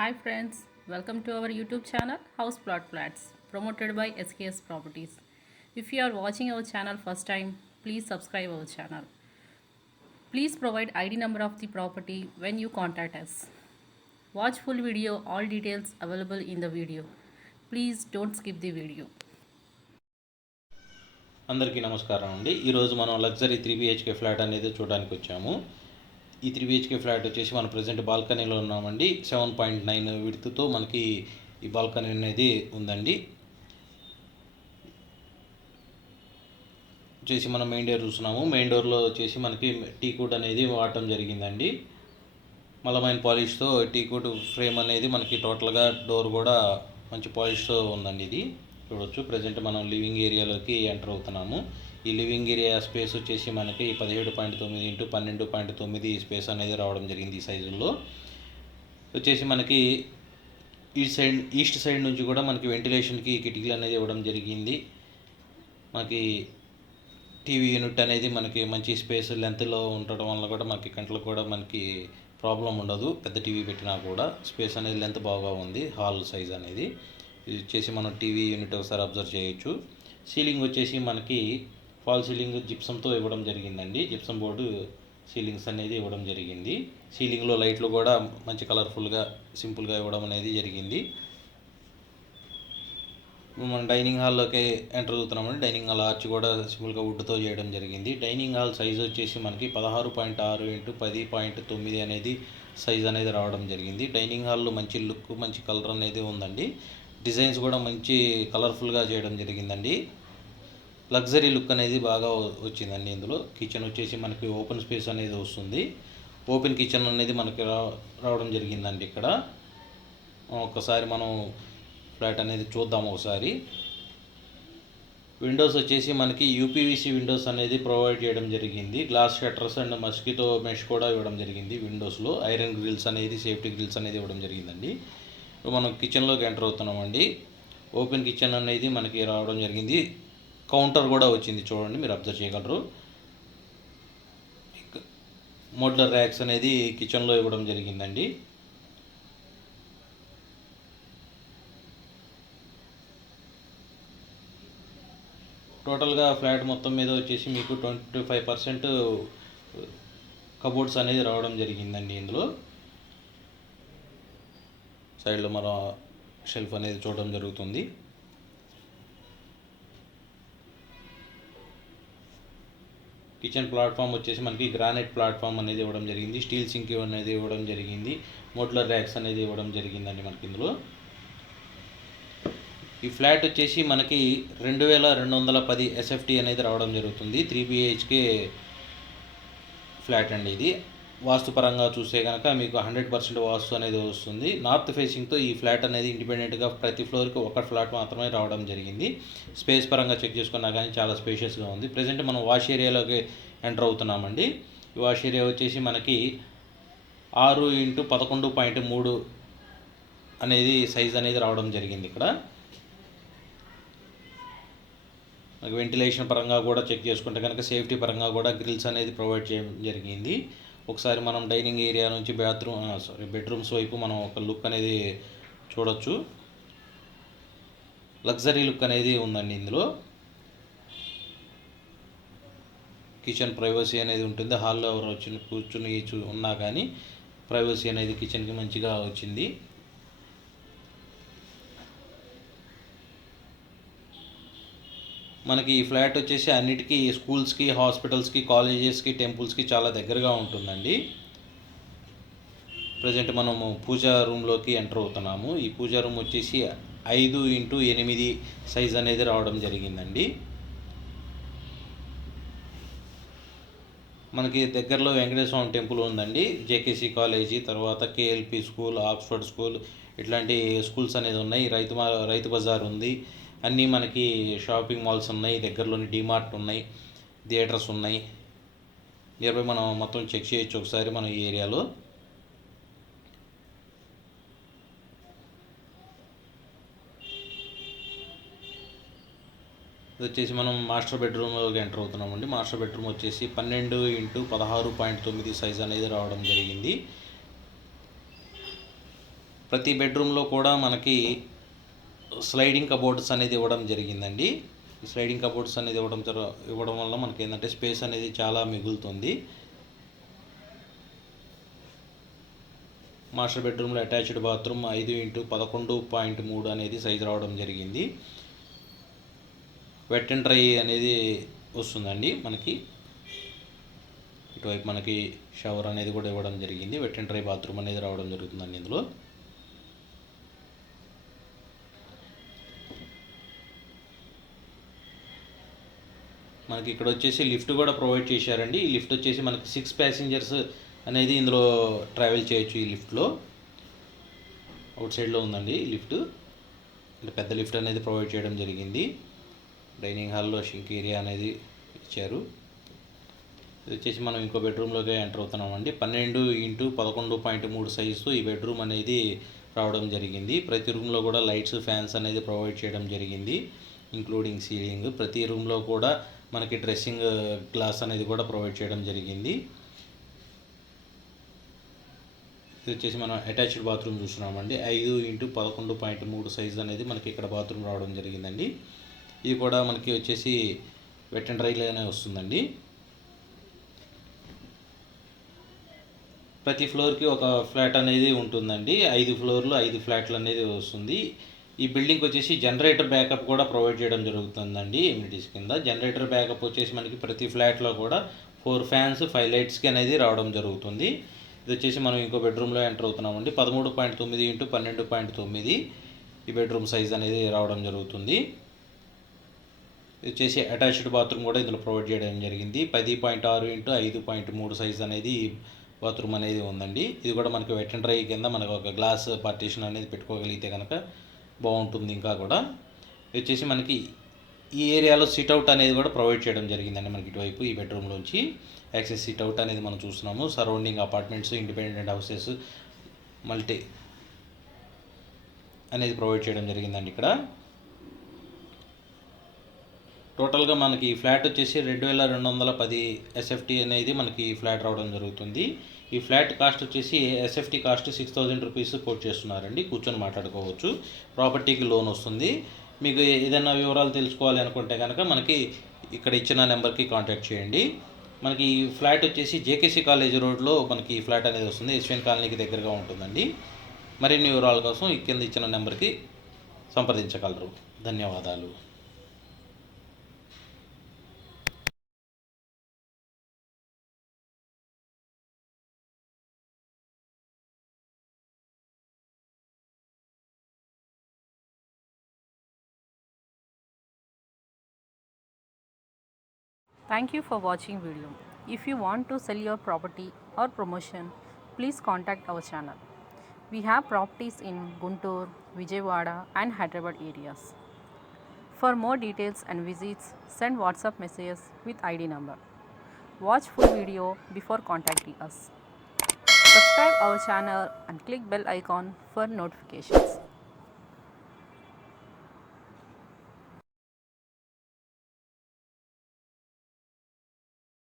Hi friends, welcome to our YouTube channel House Plot Flats promoted by SKS Properties. If you are watching our channel first time, please subscribe our channel. Please provide ID number of the property when you contact us. Watch full video, all details available in the video. Please don't skip the video. అందరికీ నమస్కారం అండి. ఈరోజు మనం luxury 3 BHK flat అనేది చూడడానికి వచ్చాము. ఈ 3 BHK flat వచ్చేసి మనం ప్రజెంట్ బాల్కనీలో ఉన్నామండి. 7.9 విడ్త్తో మనకి ఈ బాల్కనీ అనేది ఉందండి. వచ్చేసి మనం మెయిన్ డోర్ చూస్తున్నాము. మెయిన్ డోర్లో వచ్చేసి మనకి టీకుడ్ అనేది వాడటం జరిగిందండి. మలమైన పాలిష్తో టీకుడ్ ఫ్రేమ్ అనేది మనకి టోటల్గా డోర్ కూడా మంచి పాలిష్తో ఉందండి. ఇది చూడవచ్చు. ప్రజెంట్ మనం లివింగ్ ఏరియాలోకి ఎంటర్ అవుతున్నాము. ఈ లివింగ్ ఏరియా స్పేస్ వచ్చేసి మనకి 17.9 ఇంటూ 12.9 స్పేస్ అనేది రావడం జరిగింది. ఈ సైజుల్లో వచ్చేసి మనకి ఈస్ట్ సైడ్ నుంచి కూడా మనకి వెంటిలేషన్కి కిటికీలు అనేది ఇవ్వడం జరిగింది. మనకి టీవీ యూనిట్ అనేది మనకి మంచి స్పేస్ లెంత్లో ఉండటం వల్ల కూడా మనకి కంట్లకు కూడా మనకి ప్రాబ్లం ఉండదు. పెద్ద టీవీ పెట్టినా కూడా స్పేస్ అనేది లెంత్ బాగా ఉంది. హాల్ సైజ్ అనేది ఇది వచ్చేసి మనం టీవీ యూనిట్ ఒకసారి అబ్జర్వ్ చేయొచ్చు. సీలింగ్ వచ్చేసి మనకి ఫాల్ సీలింగ్ జిప్సంతో ఇవ్వడం జరిగిందండి. జిప్సం బోర్డు సీలింగ్స్ అనేది ఇవ్వడం జరిగింది. సీలింగ్లో లైట్లు కూడా మంచి కలర్ఫుల్గా సింపుల్గా ఇవ్వడం అనేది జరిగింది. మనం డైనింగ్ హాల్లోకి ఎంటర్ అవుతున్నామండి. డైనింగ్ హాల్ ఆర్చ్ కూడా సింపుల్గా వుడ్తో చేయడం జరిగింది. డైనింగ్ హాల్ సైజ్ వచ్చేసి మనకి 16.6 ఇంటూ 10.9 అనేది సైజ్ అనేది రావడం జరిగింది. డైనింగ్ హాల్లో మంచి లుక్ మంచి కలర్ అనేది ఉందండి. డిజైన్స్ కూడా మంచి కలర్ఫుల్గా చేయడం జరిగిందండి. లగ్జరీ లుక్ అనేది బాగా వచ్చిందండి. ఇందులో కిచెన్ వచ్చేసి మనకి ఓపెన్ స్పేస్ అనేది వస్తుంది. ఓపెన్ కిచెన్ అనేది మనకి రావడం జరిగిందండి. ఇక్కడ ఒకసారి మనం ఫ్లాట్ అనేది చూద్దాం. ఒకసారి విండోస్ వచ్చేసి మనకి యూపీవీసీ విండోస్ అనేది ప్రొవైడ్ చేయడం జరిగింది. Glass shutters and mosquito mesh కూడా ఇవ్వడం జరిగింది. విండోస్లో ఐరన్ గ్రిల్స్ అనేది సేఫ్టీ గ్రిల్స్ అనేది ఇవ్వడం జరిగిందండి. మనం కిచెన్లోకి ఎంటర్ అవుతున్నామండి. ఓపెన్ కిచెన్ అనేది మనకి రావడం జరిగింది. కౌంటర్ కూడా వచ్చింది చూడండి, మీరు అబ్జర్వ్ చేయగలరు. మోడ్యులర్ ర్యాక్స్ అనేది కిచెన్లో ఇవ్వడం జరిగిందండి. టోటల్గా ఫ్లాట్ మొత్తం మీద వచ్చేసి మీకు 25% కబోర్డ్స్ అనేది రావడం జరిగిందండి. ఇందులో సైడ్లో మన షెల్ఫ్ అనేది చూడడం జరుగుతుంది. కిచెన్ ప్లాట్ఫామ్ వచ్చేసి మనకి గ్రానైట్ ప్లాట్ఫామ్ అనేది ఇవ్వడం జరిగింది. స్టీల్ సింక్ అనేది ఇవ్వడం జరిగింది. మోడ్యులర్ ర్యాక్స్ అనేది ఇవ్వడం జరిగిందండి మనకి ఇందులో. ఈ ఫ్లాట్ వచ్చేసి మనకి 2210 SFT అనేది రావడం జరుగుతుంది. 3 BHK ఫ్లాట్ అండి. ఇది వాస్తుపరంగా చూస్తే కనుక మీకు 100% వాస్తు అనేది వస్తుంది. నార్త్ ఫేసింగ్తో ఈ ఫ్లాట్ అనేది ఇండిపెండెంట్గా ప్రతి ఫ్లోర్కి ఒక ఫ్లాట్ మాత్రమే రావడం జరిగింది. స్పేస్ పరంగా చెక్ చేసుకున్నా కానీ చాలా స్పేషియస్గా ఉంది. ప్రజెంట్ మనం వాష్ ఏరియాలోకి ఎంటర్ అవుతున్నామండి. ఈ వాష్ ఏరియా వచ్చేసి మనకి 6 ఇంటూ 11.3 అనేది సైజ్ అనేది రావడం జరిగింది. ఇక్కడ మనకి వెంటిలేషన్ పరంగా కూడా చెక్ చేసుకుంటే కనుక సేఫ్టీ పరంగా కూడా గ్రిల్స్ అనేది ప్రొవైడ్ చేయడం జరిగింది. ఒకసారి మనం డైనింగ్ ఏరియా నుంచి బెడ్రూమ్స్ వైపు మనం ఒక లుక్ అనేది చూడొచ్చు. లగ్జరీ లుక్ అనేది ఉందండి. ఇందులో కిచెన్ ప్రైవసీ అనేది ఉంటుంది. హాల్లో ఎవరు వచ్చి కూర్చుని ఉన్నా కానీ ప్రైవసీ అనేది కిచెన్కి మంచిగా వచ్చింది. మనకి ఈ ఫ్లాట్ వచ్చేసి అన్నిటికీ స్కూల్స్కి, హాస్పిటల్స్కి, కాలేజెస్కి, టెంపుల్స్కి చాలా దగ్గరగా ఉంటుందండి. ప్రజెంట్ మనము పూజా రూమ్లోకి ఎంటర్ అవుతున్నాము. ఈ పూజా రూమ్ వచ్చేసి 5 ఇంటూ 8 సైజ్ అనేది రావడం జరిగిందండి. మనకి దగ్గరలో వెంకటేశ్వర స్వామి టెంపుల్ ఉందండి. జేకేసీ కాలేజీ, తర్వాత కేఎల్పి స్కూల్, ఆక్స్ఫర్డ్ స్కూల్ ఇట్లాంటి స్కూల్స్ అనేది ఉన్నాయి. రైతు బజార్ ఉంది. అన్నీ మనకి షాపింగ్ మాల్స్ ఉన్నాయి. దగ్గరలోని డిమార్ట్ ఉన్నాయి, థియేటర్స్ ఉన్నాయి. నియర్బై మనం మొత్తం చెక్ చేయొచ్చు ఒకసారి మన ఈ ఏరియాలో. ఇది వచ్చేసి మనం మాస్టర్ బెడ్రూమ్లోకి ఎంటర్ అవుతున్నామండి. మాస్టర్ బెడ్రూమ్ వచ్చేసి 12 ఇంటూ 16.9 సైజ్ అనేది రావడం జరిగింది. ప్రతి బెడ్రూమ్లో కూడా మనకి స్లైడింగ్ కబోర్డ్స్ అనేది ఇవ్వడం జరిగిందండి. ఈ స్లైడింగ్ కబోర్డ్స్ అనేది ఇవ్వడం వల్ల మనకి ఏంటంటే స్పేస్ అనేది చాలా మిగులుతుంది. మాస్టర్ బెడ్రూమ్లో అటాచ్డ్ బాత్రూమ్ 5x11.3 అనేది సైజు రావడం జరిగింది. వెట్ అండ్ డ్రై అనేది వస్తుందండి మనకి. ఇటువైపు మనకి షవర్ అనేది కూడా ఇవ్వడం జరిగింది. వెట్ అండ్ డ్రై బాత్రూమ్ అనేది రావడం జరుగుతుందండి ఇందులో. మనకి ఇక్కడ వచ్చేసి లిఫ్ట్ కూడా ప్రొవైడ్ చేశారండి. ఈ లిఫ్ట్ వచ్చేసి మనకి 6 ప్యాసింజర్స్ అనేది ఇందులో ట్రావెల్ చేయొచ్చు. ఈ లిఫ్ట్లో అవుట్ సైడ్లో ఉందండి లిఫ్ట్. అంటే పెద్ద లిఫ్ట్ అనేది ప్రొవైడ్ చేయడం జరిగింది. డైనింగ్ హాల్లో షింక్ ఏరియా అనేది ఇచ్చారు. ఇది వచ్చేసి మనం ఇంకో బెడ్రూమ్లోకి ఎంటర్ అవుతున్నామండి. 12x11.3 సైజుతో ఈ బెడ్రూమ్ అనేది రావడం జరిగింది. ప్రతి రూమ్లో కూడా లైట్స్, ఫ్యాన్స్ అనేది ప్రొవైడ్ చేయడం జరిగింది, ఇంక్లూడింగ్ సీలింగ్. ప్రతి రూమ్లో కూడా మనకి డ్రెస్సింగ్ గ్లాస్ అనేది కూడా ప్రొవైడ్ చేయడం జరిగింది. ఇది వచ్చేసి మనం అటాచ్డ్ బాత్రూమ్ చూస్తున్నామండి. 5x11.3 సైజ్ అనేది మనకి ఇక్కడ బాత్రూమ్ రావడం జరిగిందండి. ఇది కూడా మనకి వచ్చేసి వెట్ అండ్ డ్రైలోనే వస్తుందండి. ప్రతి ఫ్లోర్కి ఒక ఫ్లాట్ అనేది ఉంటుందండి. 5 ఫ్లోర్లు 5 ఫ్లాట్లు అనేది వస్తుంది. ఈ బిల్డింగ్కి వచ్చేసి జనరేటర్ బ్యాకప్ కూడా ప్రొవైడ్ చేయడం జరుగుతుందండి ఎమ్యూనిటీస్ కింద. జనరేటర్ బ్యాకప్ వచ్చేసి మనకి ప్రతి ఫ్లాట్లో కూడా 4 ఫ్యాన్స్ 5 లైట్స్కి అనేది రావడం జరుగుతుంది. ఇది వచ్చేసి మనం ఇంకో బెడ్రూమ్లో ఎంటర్ అవుతున్నామండి. 13.9x12.9 ఈ బెడ్రూమ్ సైజ్ అనేది రావడం జరుగుతుంది. ఇది వచ్చేసి అటాచ్డ్ బాత్రూమ్ కూడా ఇందులో ప్రొవైడ్ చేయడం జరిగింది. 10.6x5.3 సైజ్ అనేది బాత్రూమ్ అనేది ఉందండి. ఇది కూడా మనకి వెట్ అండ్ డ్రై కింద మనకు ఒక గ్లాస్ పార్టీషన్ అనేది పెట్టుకోగలిగితే కనుక బాగుంటుంది. ఇంకా కూడా ఇది వచ్చేసి మనకి ఈ ఏరియాలో సిట్అవుట్ అనేది కూడా ప్రొవైడ్ చేయడం జరిగిందండి. మనకి ఇటువైపు ఈ బెడ్రూమ్లోంచి యాక్సెస్ సిట్అవుట్ అనేది మనం చూస్తున్నాము. Surrounding apartments, independent houses, multi అనేది ప్రొవైడ్ చేయడం జరిగిందండి. ఇక్కడ టోటల్గా మనకి ఈ ఫ్లాట్ వచ్చేసి 2210 SFT అనేది మనకి ఈ ఫ్లాట్ రావడం జరుగుతుంది. ఈ ఫ్లాట్ కాస్ట్ వచ్చేసి SFT కాస్ట్ 6000 రూపీస్ కోట్ చేస్తున్నారండి. కూర్చొని మాట్లాడుకోవచ్చు. ప్రాపర్టీకి లోన్ వస్తుంది. మీకు ఏదైనా వివరాలు తెలుసుకోవాలి అనుకుంటే కనుక మనకి ఇక్కడ ఇచ్చిన నెంబర్కి కాంటాక్ట్ చేయండి. మనకి ఈ ఫ్లాట్ వచ్చేసి JKC కాలేజ్ రోడ్లో మనకి ఈ ఫ్లాట్ అనేది వస్తుంది. యశ్వంత్ కాలనీకి దగ్గరగా ఉంటుందండి. మరిన్ని వివరాల కోసం ఈ కింద ఇచ్చిన నెంబర్కి సంప్రదించగలరు. ధన్యవాదాలు. Thank you for watching video. If you want to sell your property or promotion, please contact our channel. We have properties in Guntur, Vijayawada and Hyderabad areas. For more details and visits, send WhatsApp messages with ID number. Watch full video before contacting us. Subscribe our channel and click bell icon for notifications.